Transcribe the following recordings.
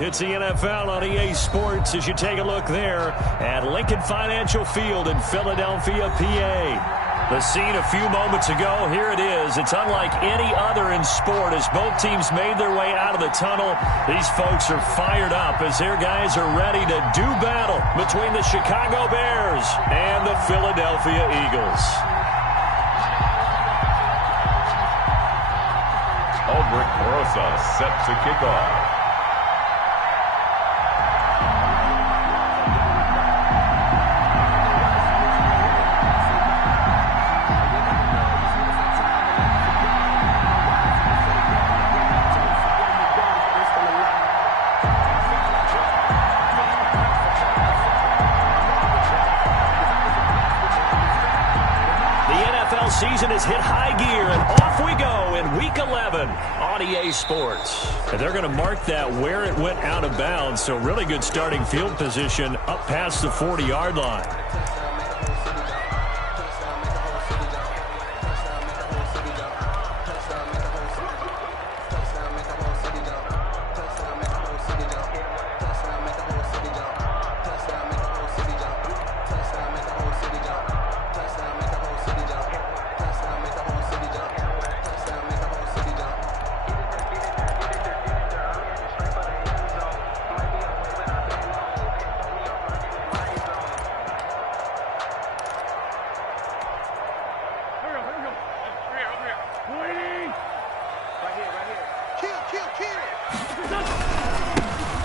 It's the NFL on EA Sports as you take a look there at Lincoln Financial Field in Philadelphia, PA. The scene a few moments ago, here it is. It's unlike any other in sport as both teams made their way out of the tunnel. These folks are fired up as their guys are ready to do battle between the Chicago Bears and the Philadelphia Eagles. Aldrich Rosa set to kick off. Season has hit high gear, and off we go in Week 11 on EA Sports. And they're going to mark that where it went out of bounds, so really good starting field position up past the 40-yard line.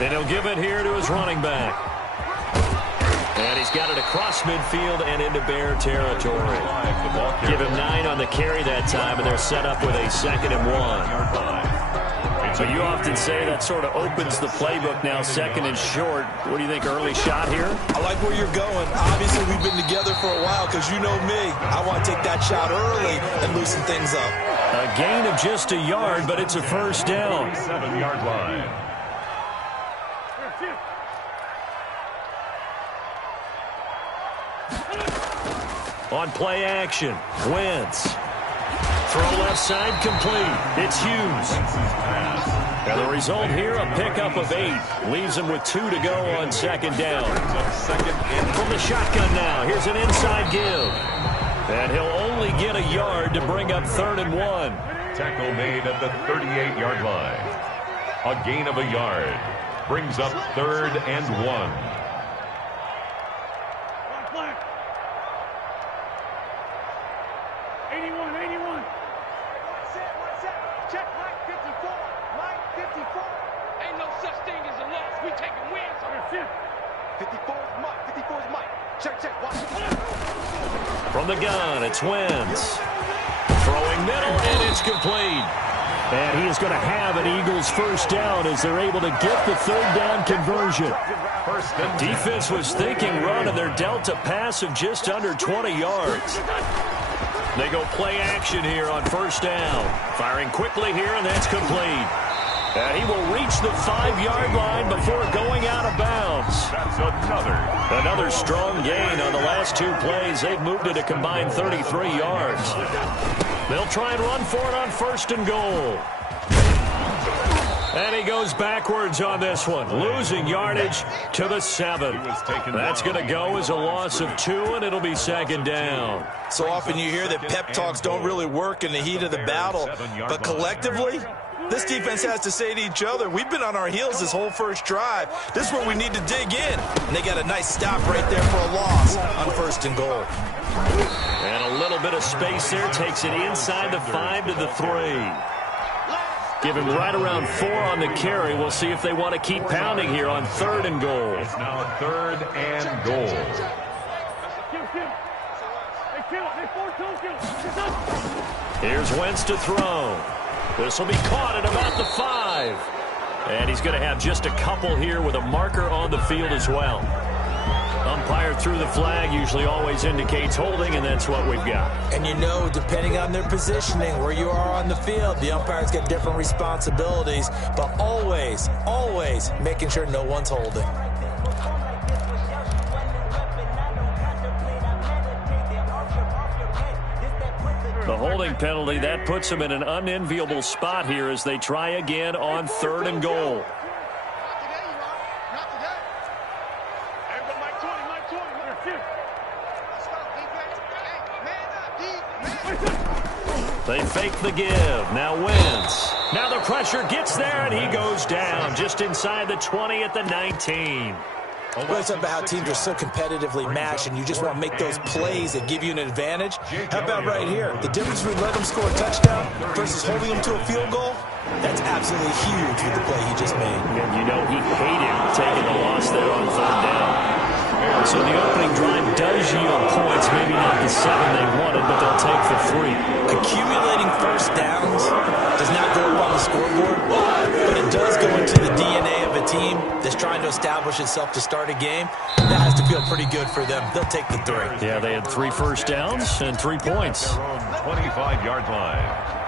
And he'll give it here to his running back. And he's got it across midfield and into Bear territory. Give him 9 on the carry that time, and they're set up with a 2nd and 1. So you often say that sort of opens the playbook now, 2nd and short. What do you think, early shot here? I like where you're going. Obviously, we've been together for a while because you know me. I want to take that shot early and loosen things up. A gain of just a yard, but it's a first down. 7-yard line. On play action, Wentz. Throw left side complete. It's Hughes. And the result here, a pickup of 8. Leaves him with 2 to go on 2nd down. From the shotgun now, here's an inside give. And he'll only get a yard to bring up 3rd and 1. Tackle made at the 38-yard line. A gain of a yard. Brings up 3rd and 1. 81. Check Mike 54. Mike 54. Ain't no such thing as a loss. We taking wins. 54 is Mike. 54 is Mike. Check. Watch. From the gun, it's Wentz. Throwing middle, and it's complete. And he is going to have an Eagles first down as they're able to get the 3rd down conversion. Defense was thinking run, and they're dealt a pass of just under 20 yards. They go play action here on 1st down. Firing quickly here, and that's complete. And he will reach the 5-yard line before going out of bounds. That's another strong gain on the last 2 plays. They've moved it a combined 33 yards. They'll try and run for it on 1st and goal. And he goes backwards on this one, losing yardage to the 7. That's going to go as a loss of 2, and it'll be 2nd down. So often you hear that pep talks don't really work in the heat of the battle, but collectively, this defense has to say to each other, we've been on our heels this whole first drive. This is where we need to dig in. And they got a nice stop right there for a loss on 1st and goal. And a little bit of space there, takes it inside the 5 to the 3. Give him right around 4 on the carry. We'll see if they want to keep pounding here on 3rd and goal. It's now 3rd and goal. Here's Wentz to throw. This will be caught at about the 5. And he's going to have just a couple here with a marker on the field as well. Umpire threw the flag, usually always indicates holding, and that's what we've got. And you know, depending on their positioning, where you are on the field, the umpires get different responsibilities, but always making sure no one's holding. The holding penalty, that puts them in an unenviable spot here as they try again on 3rd and goal. They fake the give. Now Wentz. Now the pressure gets there, and he goes down just inside the 20 at the 19. Well, it's about how teams are so competitively matched, and you just want to make those plays that give you an advantage. How about right here? The difference between letting them score a touchdown versus holding them to a field goal, that's absolutely huge with the play he just made. And you know he hated taking the loss there on third down. So the opening drive does yield points, maybe not the 7 they wanted, but they'll take the 3. Accumulating first downs does not go up on the scoreboard, but it does go into the DNA of a team that's trying to establish itself to start a game. That has to feel pretty good for them. They'll take the 3. Yeah, they had 3 first downs and 3 points. 25-yard line.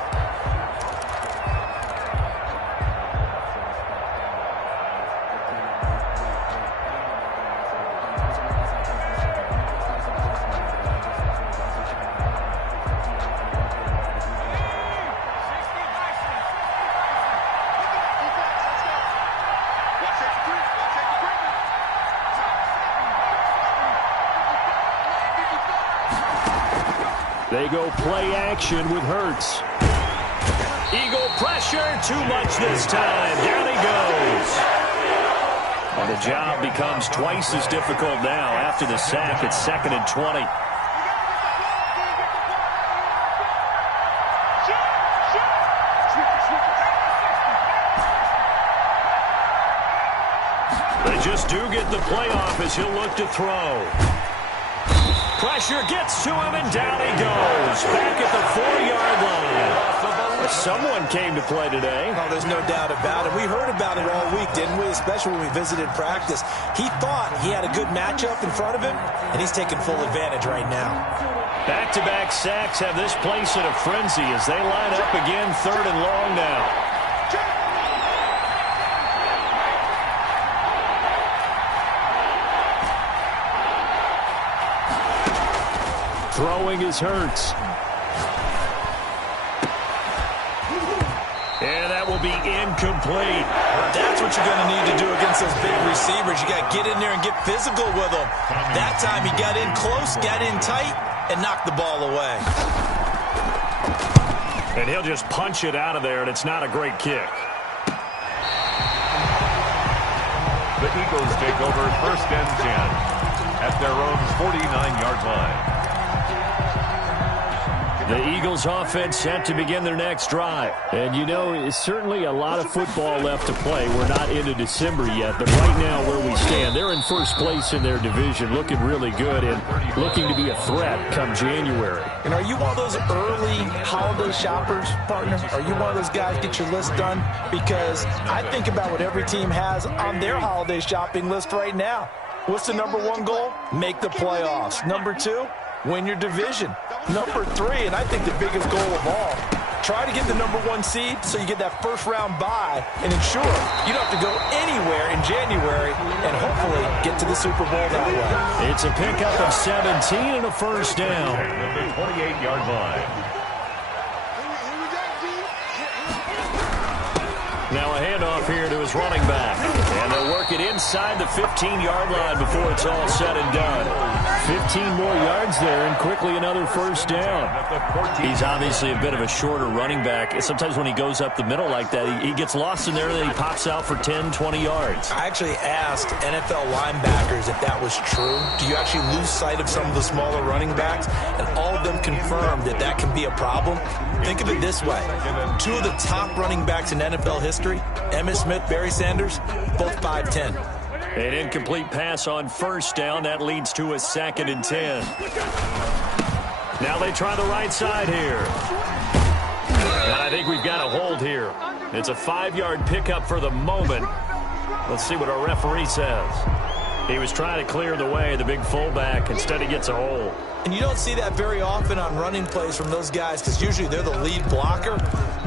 They go play action with Hurts. Eagle pressure, too much this time. Down he goes. And the job becomes twice as difficult now after the sack. It's 2nd and 20. They just do get the playoff as he'll look to throw. Pressure gets to him, and down he goes. Back at the 4-yard line. Someone came to play today. Oh, there's no doubt about it. We heard about it all week, didn't we? Especially when we visited practice. He thought he had a good matchup in front of him, and he's taking full advantage right now. Back-to-back sacks have this place in a frenzy as they line up again, 3rd and long now. Throwing is Hurts. And that will be incomplete. That's what you're going to need to do against those big receivers. You got to get in there and get physical with them. That time he got in close, got in tight, and knocked the ball away. And he'll just punch it out of there, and it's not a great kick. The Eagles take over 1st and 10 at their own 49-yard line. The Eagles offense set to begin their next drive. And you know, it's certainly a lot of football left to play. We're not into December yet, but right now where we stand, they're in first place in their division, looking really good and looking to be a threat come January. And are you one of those early holiday shoppers, partner? Are you one of those guys get your list done? Because I think about what every team has on their holiday shopping list right now. What's the number 1 goal? Make the playoffs. Number 2? Win your division. Number 3, and I think the biggest goal of all, try to get the number 1 seed so you get that first-round bye and ensure you don't have to go anywhere in January and hopefully get to the Super Bowl that way. It's a pickup of 17 and a first down. At the 28-yard line. Now a handoff here to his running back. And they'll work it inside the 15-yard line before it's all said and done. 15 more yards there and quickly another first down. He's obviously a bit of a shorter running back. Sometimes when he goes up the middle like that, he gets lost in there and then he pops out for 10, 20 yards. I actually asked NFL linebackers if that was true. Do you actually lose sight of some of the smaller running backs? And all of them confirmed that that can be a problem. Think of it this way. 2 of the top running backs in NFL history, Emmitt Smith, Barry Sanders, both 5'10". An incomplete pass on first down. That leads to a 2nd and 10. Now they try the right side here. And I think we've got a hold here. It's a 5-yard pickup for the moment. Let's see what our referee says. He was trying to clear the way, the big fullback. Instead, he gets a hold. And you don't see that very often on running plays from those guys because usually they're the lead blocker.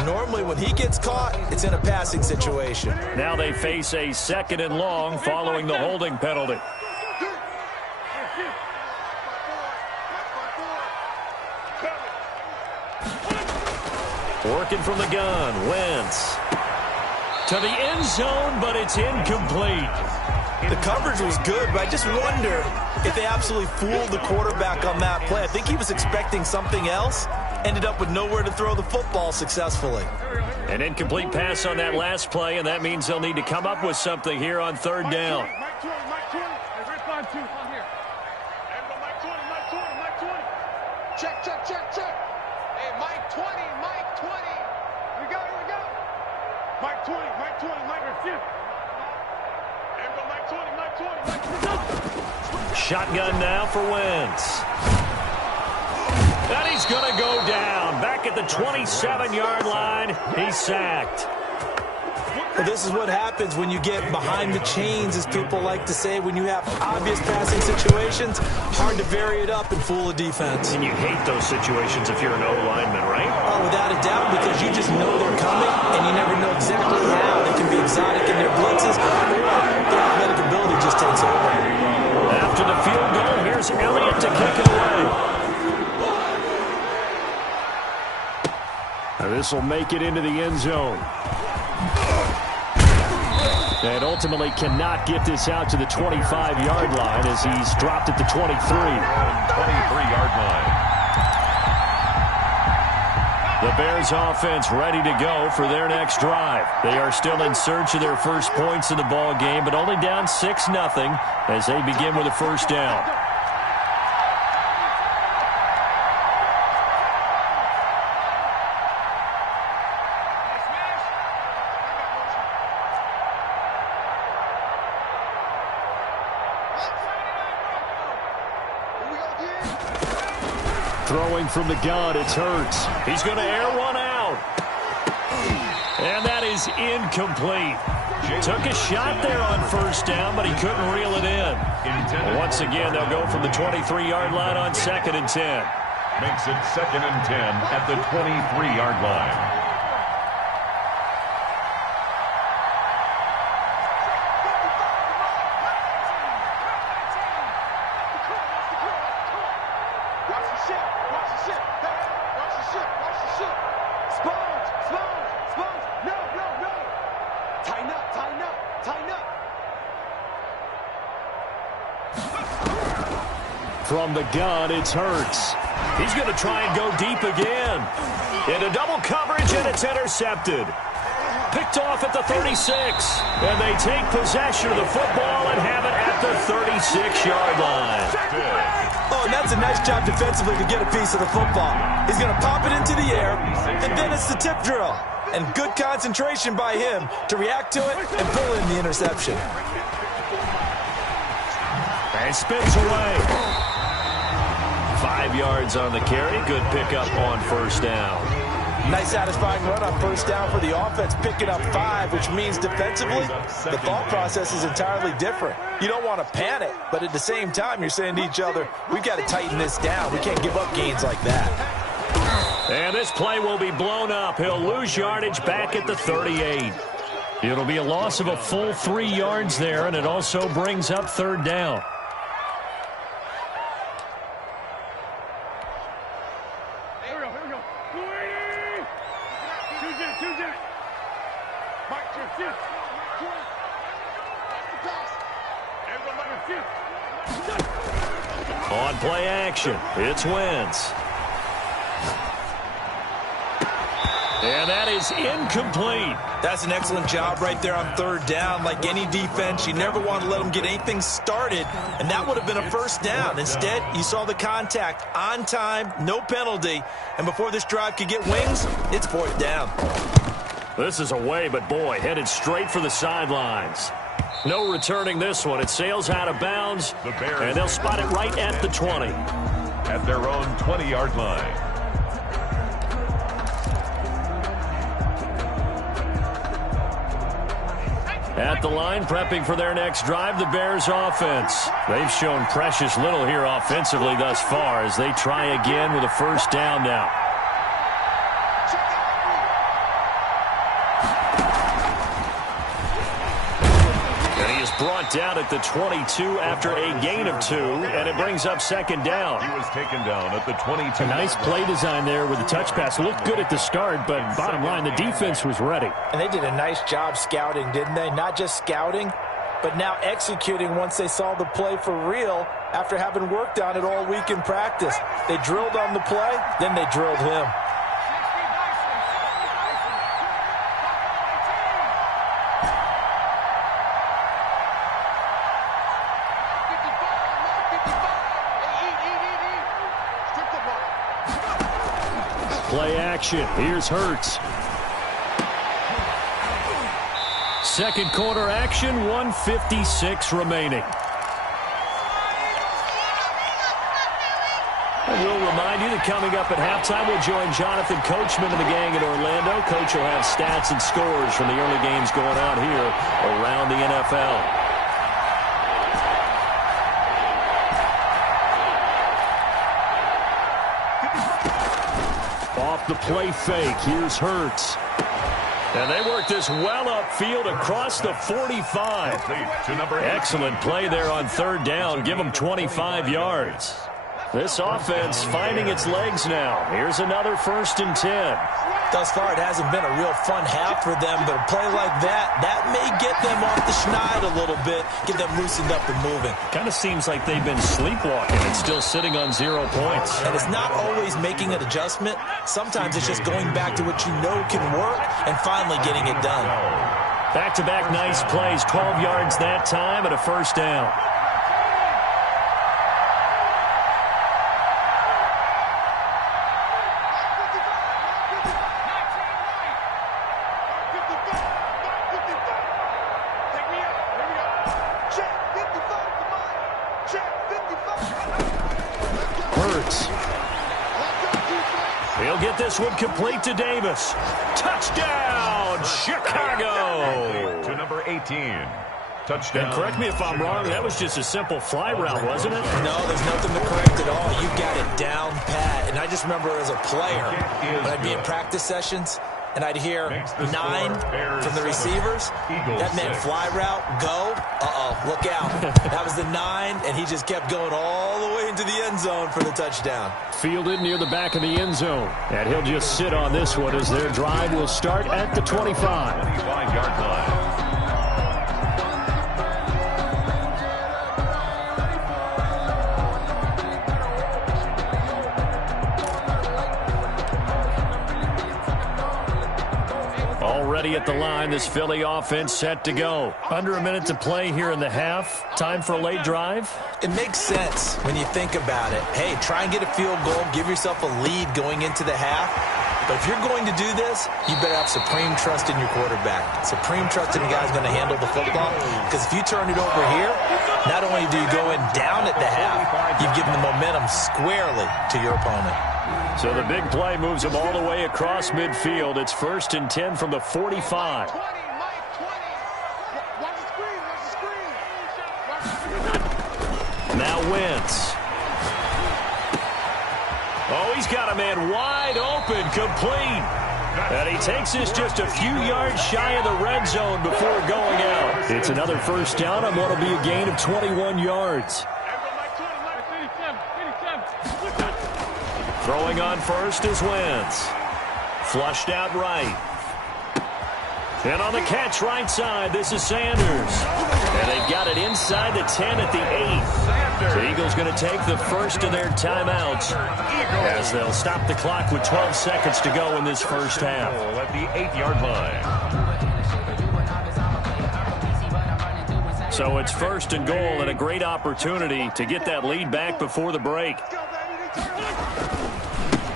Normally, when he gets caught, it's in a passing situation. Now they face a 2nd and long following the holding penalty. Working from the gun, Wentz. To the end zone, but it's incomplete. The coverage was good, but I just wonder if they absolutely fooled the quarterback on that play. I think he was expecting something else, ended up with nowhere to throw the football successfully. An incomplete pass on that last play, and that means they'll need to come up with something here on third down. Check, check, check, check. Hey, Mike 20, Mike 20. We go, here we go. Mike 20, Mike 20, Mike 20. There we go, Mike 20, Mike 20, Mike 20. Shotgun now for Wentz. And he's going to go down. Back at the 27-yard line, he's sacked. Well, this is what happens when you get behind the chains, as people like to say. When you have obvious passing situations, hard to vary it up and fool a defense. And you hate those situations if you're an O-lineman, right? Oh, without a doubt, because you just know they're coming, and you never know exactly how. They can be exotic in their blitzes, or their athletic ability just takes over. After the field goal, here's Elliott to kick it away. Now this will make it into the end zone. And ultimately cannot get this out to the 25-yard line as he's dropped at the 23. 23-yard line. The Bears offense ready to go for their next drive. They are still in search of their first points in the ball game, but only down 6-0 as they begin with a first down. Throwing from the gun, it's Hurts. He's going to air one out. And that is incomplete. Took a shot there on first down, but he couldn't reel it in. Once again, they'll go from the 23-yard line on 2nd and 10. Makes it 2nd and 10 at the 23-yard line. From the gun, it's Hurts. He's going to try and go deep again. Into double coverage, and it's intercepted. Picked off at the 36. And they take possession of the football and have it at the 36-yard line. Oh, and that's a nice job defensively to get a piece of the football. He's going to pop it into the air, and then it's the tip drill. And good concentration by him to react to it and pull in the interception. And spins away. 5 yards on the carry. Good pickup on first down. Nice satisfying run on first down for the offense, picking up 5, which means defensively, the thought process is entirely different. You don't want to panic, but at the same time, you're saying to each other, we've got to tighten this down. We can't give up gains like that. And this play will be blown up. He'll lose yardage back at the 38. It'll be a loss of a full 3 yards there, and it also brings up third down. On play action, it's Wentz. And that is incomplete. That's an excellent job right there on third down. Like any defense, you never want to let them get anything started, and that would have been a first down. Instead, you saw the contact on time, no penalty, and before this drive could get wings, it's 4th down. This is away, but boy, headed straight for the sidelines. No returning this one. It sails out of bounds, and they'll spot it right at the 20. At their own 20-yard line. At the line, prepping for their next drive, the Bears offense. They've shown precious little here offensively thus far as they try again with a first down now. brought down at the 22 after a gain of 2, and it brings up second down. He was taken down at the 22. A nice play design there with the touch pass. Looked good at the start, but bottom line, the defense was ready. And they did a nice job scouting, didn't they? Not just scouting, but now executing once they saw the play for real after having worked on it all week in practice. They drilled on the play, then they drilled him. Play action. Here's Hurts. Second quarter action, 1:56 remaining. And we'll remind you that coming up at halftime, we'll join Jonathan Coachman and the gang in Orlando. Coach will have stats and scores from the early games going on here around the NFL. Off the play fake, here's Hurts. And they work this well upfield across the 45. Excellent play there on third down. Give them 25 yards. This offense finding its legs now. Here's another 1st and 10. Thus far, it hasn't been a real fun half for them, but a play like that may get them off the schneid a little bit, get them loosened up and moving. Kind of seems like they've been sleepwalking and still sitting on 0 points. And it's not always making an adjustment. Sometimes it's just going back to what you know can work and finally getting it done. Back-to-back nice plays, 12 yards that time and a 1st down. He'll get this one complete to Davis. Touchdown, Chicago! To number 18. Touchdown. And correct me if I'm wrong, that was just a simple fly route, wasn't it? No, there's nothing to correct at all. You got it down pat. And I just remember as a player, when I'd be in practice sessions, and I'd hear 9 from the receivers. That meant fly route, go. Look out. That was the 9, and he just kept going all the way into the end zone for the touchdown. Fielded near the back of the end zone. And he'll just sit on this one as their drive will start at the 25. 25-yard line. Already at the line, this Philly offense set to go. Under a minute to play here in the half. Time for a late drive. It makes sense when you think about it. Hey, try and get a field goal. Give yourself a lead going into the half. But if you're going to do this, you better have supreme trust in your quarterback. Supreme trust in the guy who's going to handle the football. Because if you turn it over here, not only do you go in down at the half, you've given the momentum squarely to your opponent. So the big play moves them all the way across midfield. It's 1st and 10 from the 45. Now Wentz. Oh, he's got a man wide open, complete. And he takes this just a few yards shy of the red zone before going out. It's another 1st down on what will be a gain of 21 yards. Throwing on first is Wentz. Flushed out right. And on the catch right side, this is Sanders. And they've got it inside the 10 at the 8. So Eagles going to take the first of their timeouts as they'll stop the clock with 12 seconds to go in this first half. At the 8-yard line. So it's 1st and goal and a great opportunity to get that lead back before the break.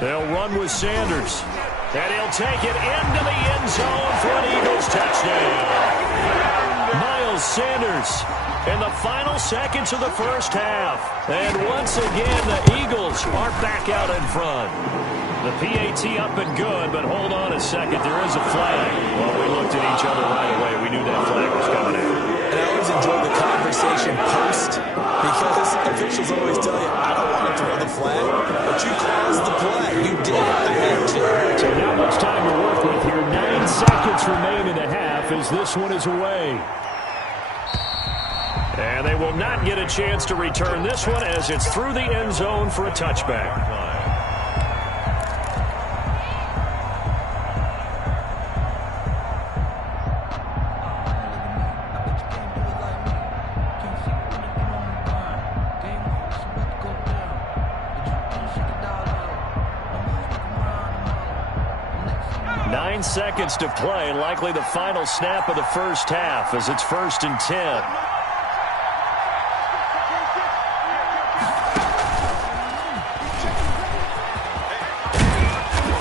They'll run with Sanders. And he'll take it into the end zone for an Eagles touchdown. Miles Sanders in the final seconds of the first half. And once again, the Eagles are back out in front. The PAT up and good, but hold on a second. There is a flag. Well, we looked at each other right away. We knew that flag was coming in. And I always enjoy the conversation post because officials always tell you, I don't want to throw the flag, but you caused the play. You did. I had to. So not much time to work with here. 9 seconds remain in the half as this one is away. And they will not get a chance to return this one as it's through the end zone for a touchback. Seconds to play, likely the final snap of the first half as it's 1st and 10.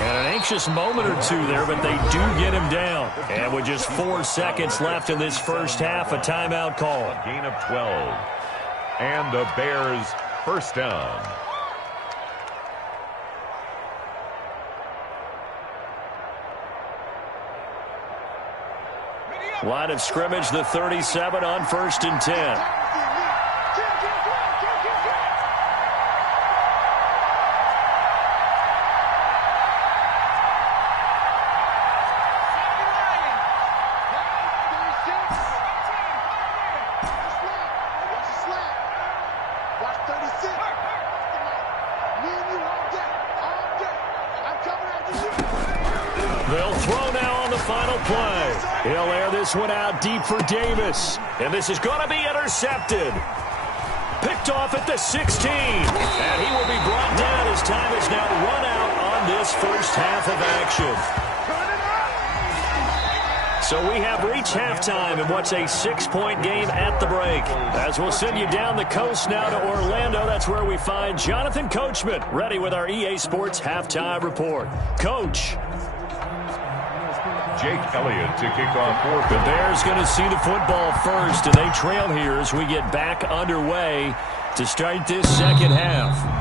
And an anxious moment or two there, but they do get him down. And with just 4 seconds left in this first half, a timeout call. A gain of 12. And the Bears first down. Line of scrimmage, the 37 on 1st and 10. They'll throw now on the final play. He'll air this one out deep for Davis. And this is going to be intercepted. Picked off at the 16. And he will be brought down as time is now run out on this first half of action. So we have reached halftime in what's a 6-point game at the break. As we'll send you down the coast now to Orlando, that's where we find Jonathan Coachman ready with our EA Sports Halftime Report. Coach. Jake Elliott to kick off for the Bears going to see the football first, and they trail here as we get back underway to start this second half.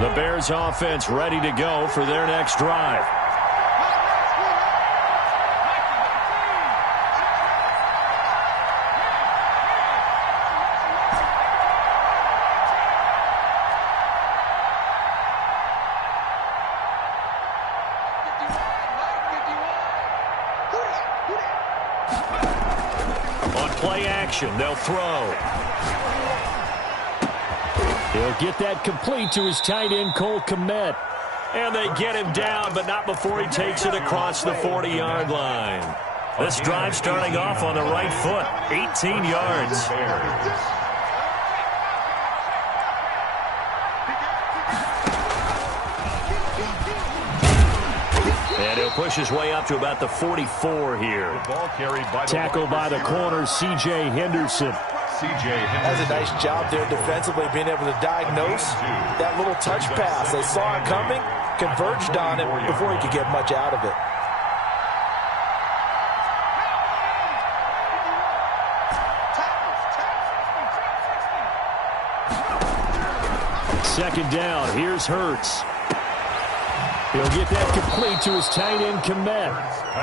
The Bears offense ready to go for their next drive. On play action, they'll throw. He'll get that complete to his tight end, Cole Kmet. And they get him down, but not before he takes it across the 40-yard line. This drive starting off on the right foot, 18 yards. And he'll push his way up to about the 44 here. Tackled by the corner, C.J. Henderson. Has a nice job there defensively, being able to diagnose that little touch pass. They saw it coming, converged on it before he could get much out of it. Second down, here's Hurts. He'll get that complete to his tight end, Kmet.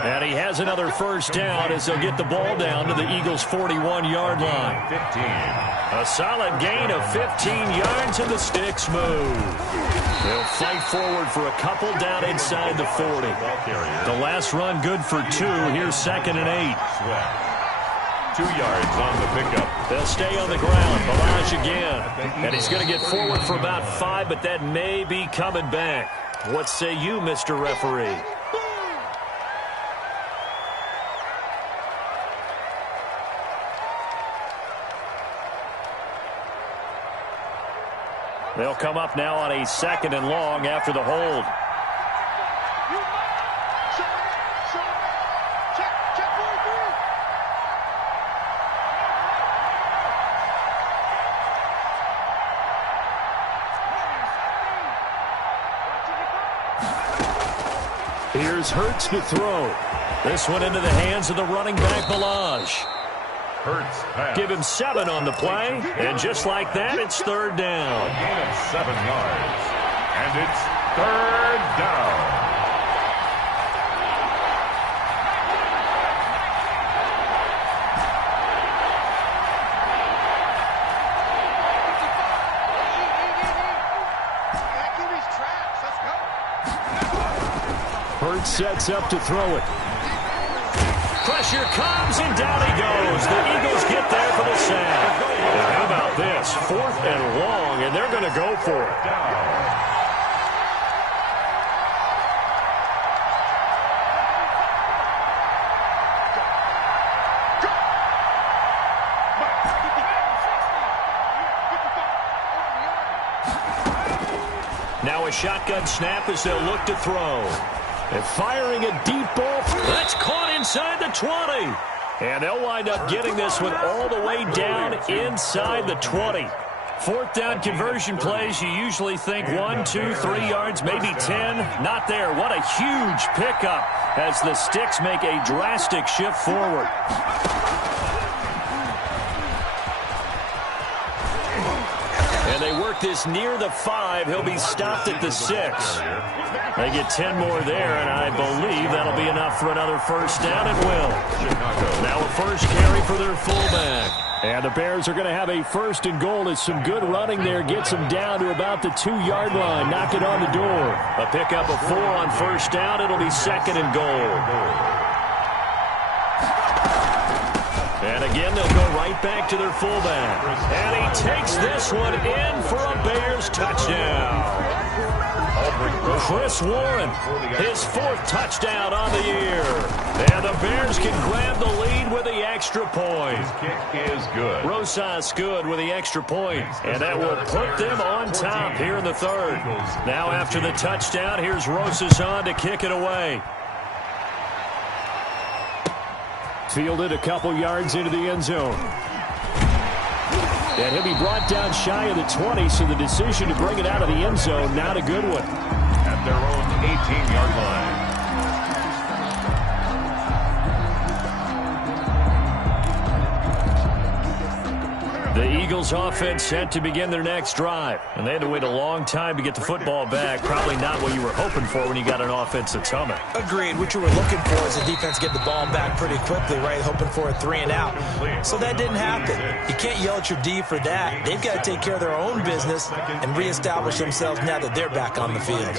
And he has another first down as he'll get the ball down to the Eagles' 41-yard line. 15. A solid gain of 15 yards, and the sticks move. They'll fight forward for a couple down inside the 40. The last run good for 2. Here's 2nd and 8. 2 yards on the pickup. They'll stay on the ground. Balazs again. And he's going to get forward for about 5, but that may be coming back. What say you, Mr. Referee? They'll come up now on a 2nd and long after the hold. Here's Hurts to throw. This one into the hands of the running back, Balazs. Hurts pass. Give him 7 on the play, and just like that, it's 3rd down. A gain of 7 yards, and it's 3rd down. sets up to throw it. Pressure comes, and down he goes. The Eagles get there for the sack. Now, how about this? 4th and long, and they're going to go for it. Now a shotgun snap as they'll look to throw. And firing a deep ball. That's caught inside the 20. And they'll wind up getting this one all the way down inside the 20. 4th down conversion plays, you usually think 1, 2, 3 yards, maybe 10. Not there. What a huge pickup as the Sticks make a drastic shift forward. And they work this near the 5. He'll be stopped at the 6. They get 10 more there, and I believe that'll be enough for another first down. It will. Now a first carry for their fullback. And the Bears are going to have a 1st and goal as some good running there gets them down to about the 2-yard line. Knock it on the door. A pickup of 4 on first down. It'll be 2nd and goal. And again, they'll go right back to their fullback. And he takes this one in for a Bears touchdown. Chris Warren, his 4th touchdown on the year. And the Bears can grab the lead with the extra point. His kick is good. Rosas good with the extra point. And that will put them on top here in the 3rd. Now after the touchdown, here's Rosas on to kick it away. Fielded a couple yards into the end zone. And he'll be brought down shy of the 20, so the decision to bring it out of the end zone, not a good one. At their own 18-yard line. The Eagles offense set to begin their next drive. And they had to wait a long time to get the football back. Probably not what you were hoping for when you got an offense that's humming. Agreed. What you were looking for is the defense get the ball back pretty quickly, right? Hoping for a 3 and out. So that didn't happen. You can't yell at your D for that. They've got to take care of their own business and reestablish themselves now that they're back on the field.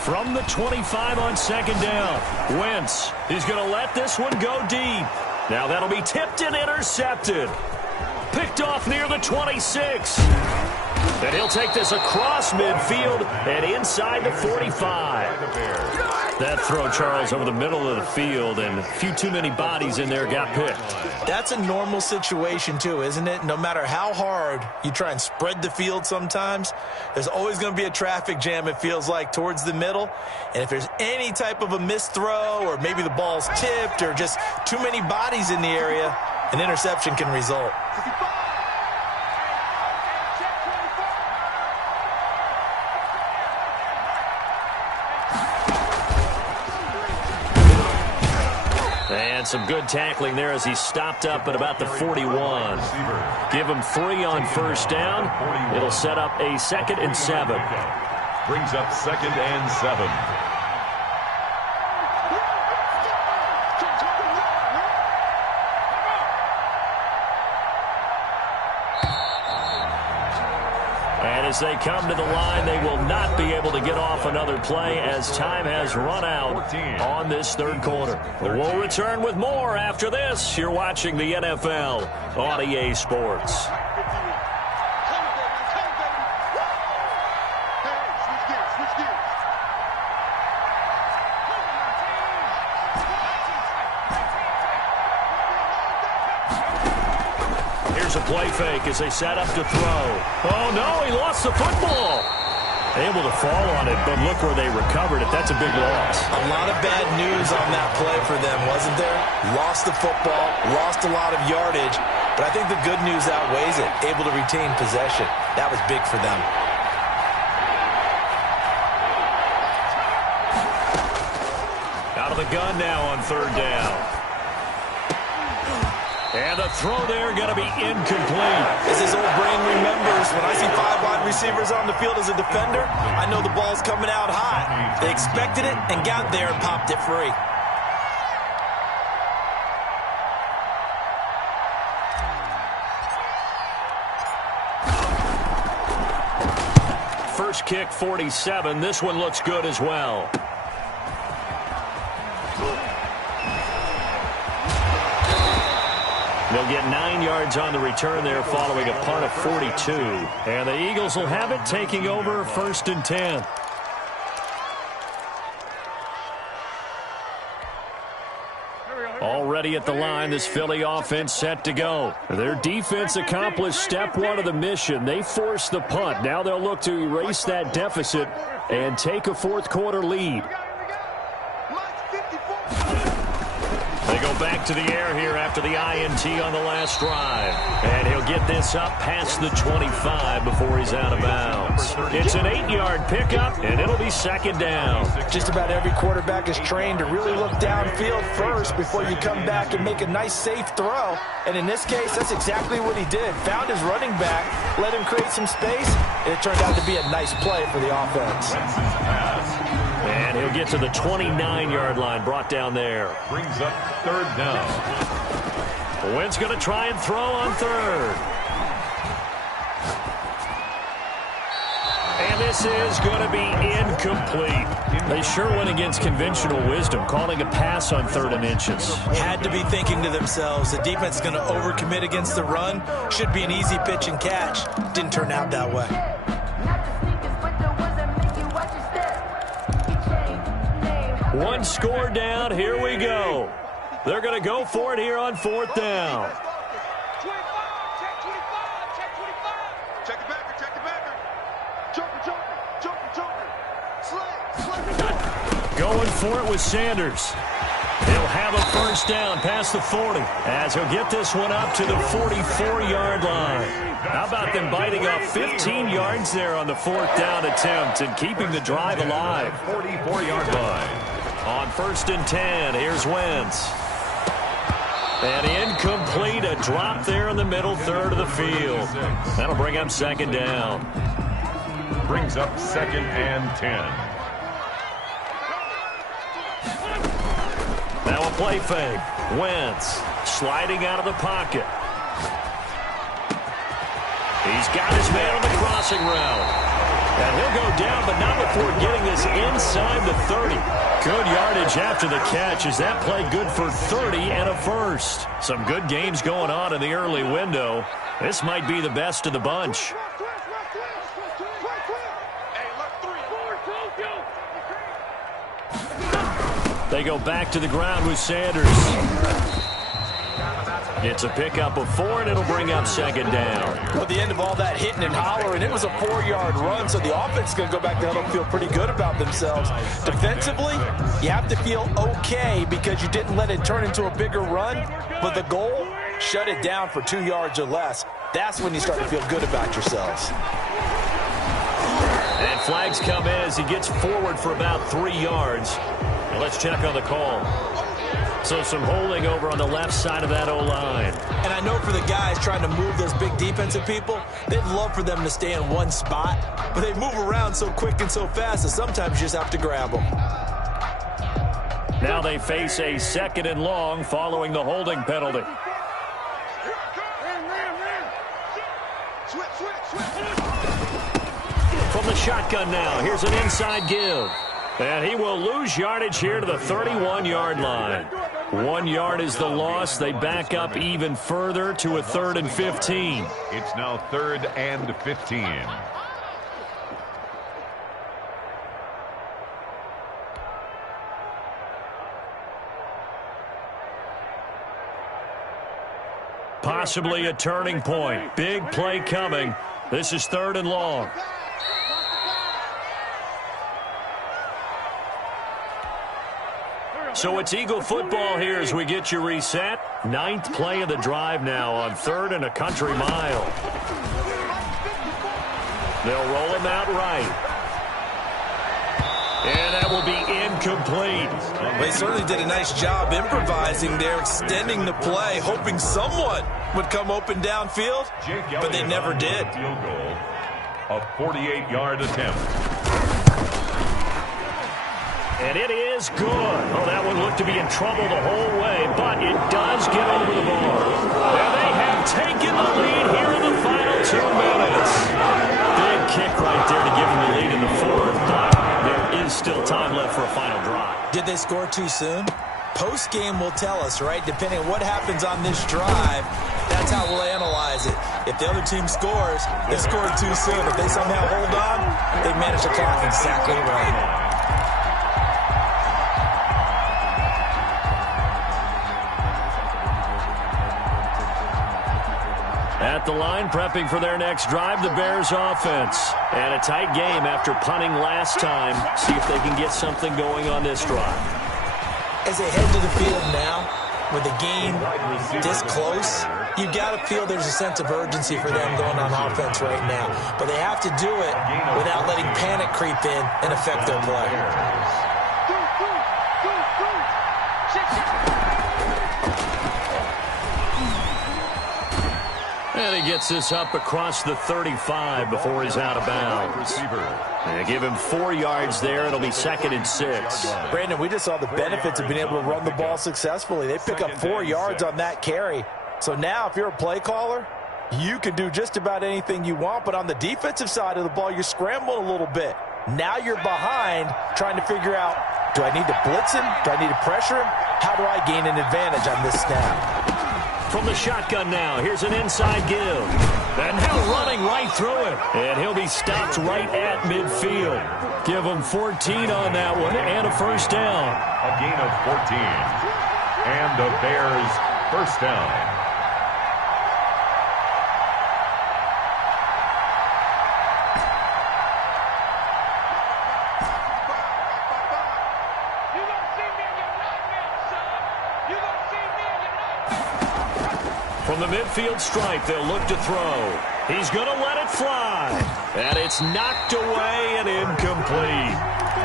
From the 25 on 2nd down, Wentz, he's going to let this one go deep. Now that'll be tipped and intercepted. Picked off near the 26. And he'll take this across midfield and inside the 45. That throw, Charles, over the middle of the field, and a few too many bodies in there got picked. That's a normal situation, too, isn't it? No matter how hard you try and spread the field sometimes, there's always going to be a traffic jam, it feels like, towards the middle. And if there's any type of a missed throw or maybe the ball's tipped or just too many bodies in the area, an interception can result. And some good tackling there as he stopped up at about the 41. Give him 3 on first down. It'll set up a 2nd and 7. Brings up 2nd and 7. And as they come to the line, they will not be able to get off another play as time has run out on this 3rd quarter. We'll return with more after this. You're watching the NFL on EA Sports. A play fake as they set up to throw. Oh, no, he lost the football. Able to fall on it, but look where they recovered it. That's a big loss. A lot of bad news on that play for them, wasn't there? Lost the football, lost a lot of yardage, but I think the good news outweighs it. Able to retain possession. That was big for them. Out of the gun now on 3rd down. And the throw there going to be incomplete. As his old brain remembers, when I see 5 wide receivers on the field as a defender, I know the ball's coming out high. They expected it and got there and popped it free. Launch kick 47. This one looks good as well. They'll get 9 yards on the return there following a punt of 42. And the Eagles will have it, taking over 1st and 10. Already at the line, this Philly offense set to go. Their defense accomplished step 1 of the mission. They forced the punt. Now they'll look to erase that deficit and take a 4th quarter lead. They go back to the air here after the INT on the last drive. And he'll get this up past the 25 before he's out of bounds. It's an 8-yard pickup, and it'll be 2nd down. Just about every quarterback is trained to really look downfield first before you come back and make a nice, safe throw. And in this case, that's exactly what he did. Found his running back, let him create some space, and it turned out to be a nice play for the offense. And he'll get to the 29-yard line, brought down there. Brings up 3rd down. Wentz going to try and throw on 3rd. And this is going to be incomplete. They sure went against conventional wisdom, calling a pass on 3rd and inches. Had to be thinking to themselves, the defense is going to overcommit against the run. Should be an easy pitch and catch. Didn't turn out that way. One score down. Here we go. They're going to go for it here on 4th down. Check the backer, check the backer. Joker. Slay. Going for it with Sanders. He'll have a 1st down past the 40 as he'll get this one up to the 44-yard line. How about them biting off 15 yards there on the 4th down attempt and keeping the drive alive? 44-yard line. On 1st and 10, here's Wentz. And incomplete, a drop there in the middle third of the field. That'll bring up 2nd down. Brings up 2nd and 10. Now a play fake. Wentz sliding out of the pocket. He's got his man on the crossing route. And he'll go down, but not before getting this inside the 30. Good yardage after the catch. Is that play good for 30 and a 1st? Some good games going on in the early window. This might be the best of the bunch. They go back to the ground with Sanders. It's a pickup of 4, and it'll bring up 2nd down. At the end of all that hitting and hollering, it was a 4-yard run, so the offense is going to go back there and feel pretty good about themselves. Defensively, you have to feel okay because you didn't let it turn into a bigger run, but the goal, shut it down for 2 yards or less. That's when you start to feel good about yourselves. And flags come in as he gets forward for about 3 yards. And let's check on the call. So some holding over on the left side of that O-line. And I know for the guys trying to move those big defensive people, they'd love for them to stay in one spot, but they move around so quick and so fast that sometimes you just have to grab them. Now they face a 2nd and long following the holding penalty. From the shotgun now, here's an inside give. And he will lose yardage here to the 31-yard line. 1 yard is the loss. They back up even further to a 3rd and 15. It's now 3rd and 15. Possibly a turning point. Big play coming. This is 3rd and long. So it's Eagle football here as we get you reset. 9th play of the drive now on 3rd and a country mile. They'll roll him out right. And that will be incomplete. Well, he certainly did a nice job improvising there, extending the play, hoping someone would come open downfield, but they never did. Field goal, a 48-yard attempt. And it is good. Oh, that one looked to be in trouble the whole way, but it does get over the bar. And they have taken the lead here in the final 2 minutes. Big kick right there to give them the lead in the fourth, but there is still time left for a final drive. Did they score too soon? Post-game will tell us, right? Depending on what happens on this drive, that's how we'll analyze it. If the other team scores, they scored too soon. If they somehow hold on, they manage the clock exactly right. At the line, prepping for their next drive, the Bears offense. And a tight game after punting last time. See if they can get something going on this drive. As they head to the field now, with the game this close, you got to feel there's a sense of urgency for them going on offense right now. But they have to do it without letting panic creep in and affect their play. And he gets this up across the 35 before he's out of bounds. They give him 4 yards there. It'll be 2nd and 6. Brandon, we just saw the benefits of being able to run the ball successfully. They pick up 4 yards on that carry. So now if you're a play caller, you can do just about anything you want. But on the defensive side of the ball, you're scrambling a little bit. Now you're behind trying to figure out, do I need to blitz him? Do I need to pressure him? How do I gain an advantage on this snap? From the shotgun now, here's an inside give. And now running right through it. And he'll be stopped right at midfield. Give him 14 on that one and a first down. A gain of 14. And the Bears first down. From the midfield stripe, they'll look to throw. He's going to let it fly. And it's knocked away and incomplete.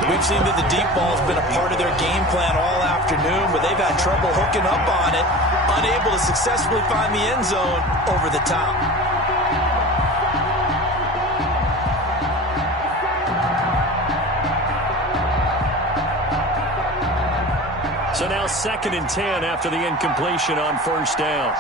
We've seen that the deep ball has been a part of their game plan all afternoon, but they've had trouble hooking up on it, unable to successfully find the end zone over the top. So now 2nd and 10 after the incompletion on first down.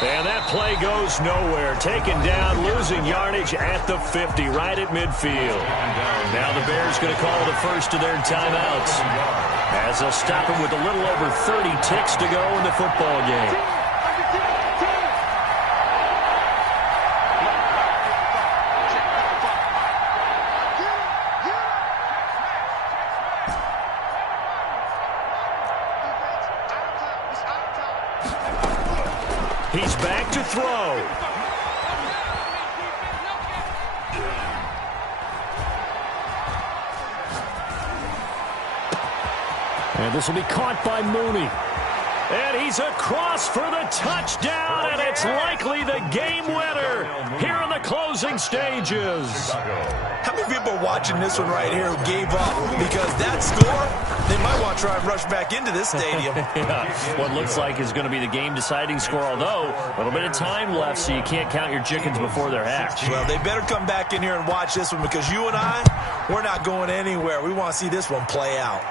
And that play goes nowhere. Taken down, losing yardage at the 50, right at midfield. Now the Bears going to call the first of their timeouts, as they'll stop him with a little over 30 ticks to go in the football game. He's back to throw. And this will be caught by Mooney. And he's across for the touchdown, and it's likely the game winner here in the closing stages. How many people are watching this one right here who gave up? Because that score, they might want to try and rush back into this stadium. Yeah, what looks like is going to be the game-deciding score, although a little bit of time left, so you can't count your chickens before they're hatched. Well, they better come back in here and watch this one, because you and I, we're not going anywhere. We want to see this one play out.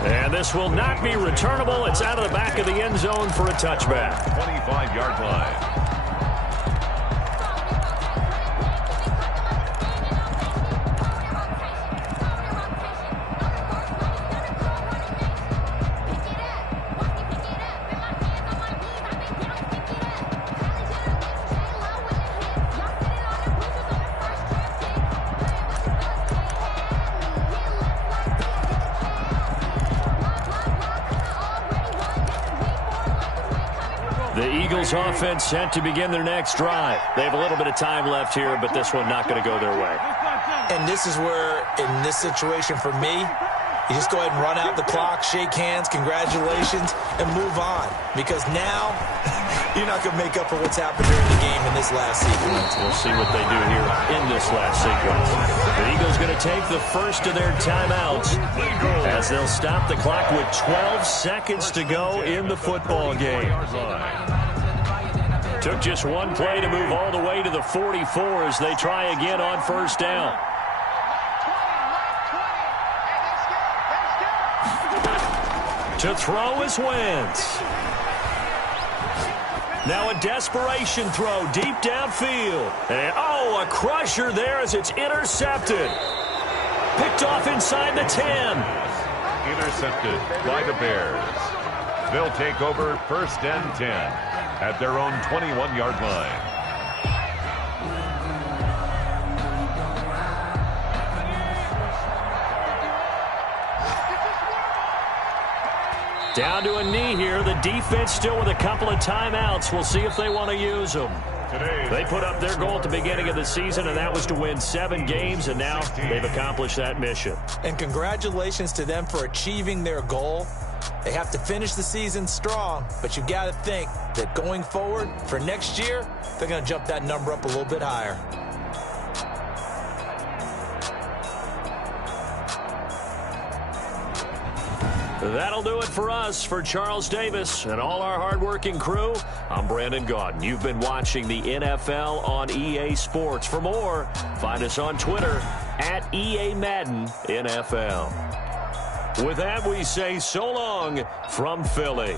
And this will not be returnable. It's out of the back of the end zone for a touchback. 25-yard line. The Eagles offense set to begin their next drive. They have a little bit of time left here, but this one not going to go their way. And this is where, in this situation for me, you just go ahead and run out the clock, shake hands, congratulations, and move on. Because now, you're not going to make up for what's happened during the game in this last sequence. We'll see what they do here in this last sequence. The Eagles going to take the first of their timeouts as they'll stop the clock with 12 seconds to go in the football game. Took just one play to move all the way to the 44 as they try again on first down. To throw is Wentz. Now a desperation throw deep downfield. And, a crusher there as it's intercepted. Picked off inside the 10. Intercepted by the Bears. They'll take over 1st and 10 at their own 21-yard line. Down to a knee here. The defense still with a couple of timeouts. We'll see if they want to use them. They put up their goal at the beginning of the season, and that was to win 7 games, and now they've accomplished that mission. And congratulations to them for achieving their goal. They have to finish the season strong, but you got to think that going forward for next year, they're going to jump that number up a little bit higher. That'll do it for us. For Charles Davis and all our hardworking crew, I'm Brandon Gaudin. You've been watching the NFL on EA Sports. For more, find us on Twitter at EA Madden NFL. With that, we say so long from Philly.